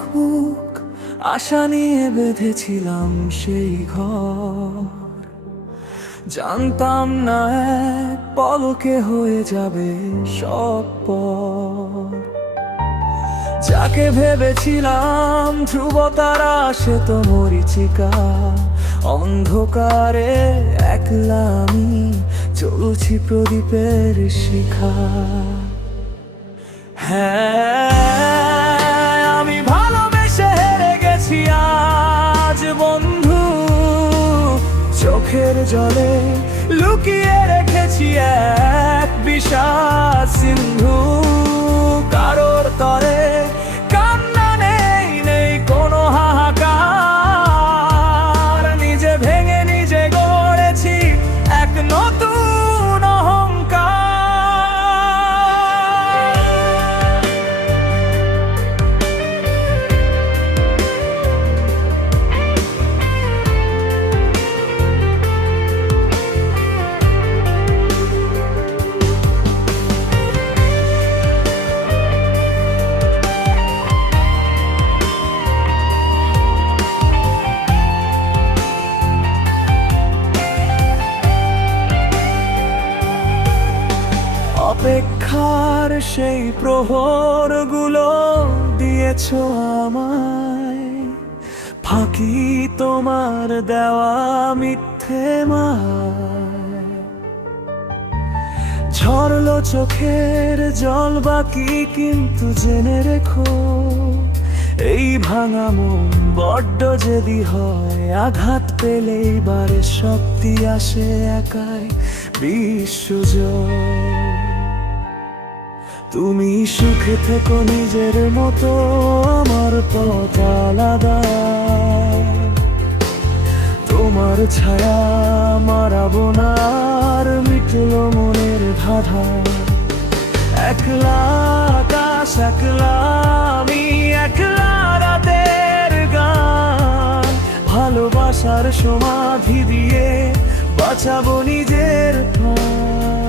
বুক আশা নিয়ে বেঁধেছিলাম সেই ঘর। জানতাম না এক পলকে হয়ে যাবে সব পর। যাকে ভেবেছিলাম ধ্রুবতারা সে তো মরীচিকা। অন্ধকারে একলা আমি চলছি প্রদীপের শিখা। হ্যাঁ, আমি ভালোবেসে হেরে গেছি আজ বন্ধু। চোখের জলে লুকিয়ে রেখেছি এক বিষাদ সিন্ধু। কারোর তরে কান্না নেই, নেই কোনো হাহাকার। নিজে ভেঙে নিজে গড়েছি এক নতুন অহংকার। অপেক্ষার সেই প্রহরগুলো দিয়েছ আমায়, ফাঁকি তোমার দেওয়া মিথ্যে মায়। ঝরলো চোখের জল বাকি, কিন্তু জেনে রেখো এই ভাঙা মন বড্ড জেদি হয়। আঘাত পেলেই বারে শক্তি আসে একাই বিশ্বজয়। তুমি সুখে থেকো নিজের মতো, আমার পথ আলাদা। তোমার ছায়া মারাবো না আর, মিটলো মনের ধাঁধা। একলা আকাশ একলা আমি, একলা রাতের গান। ভালোবাসার সমাধি দিয়ে বাঁচাবো নিজের প্রাণ।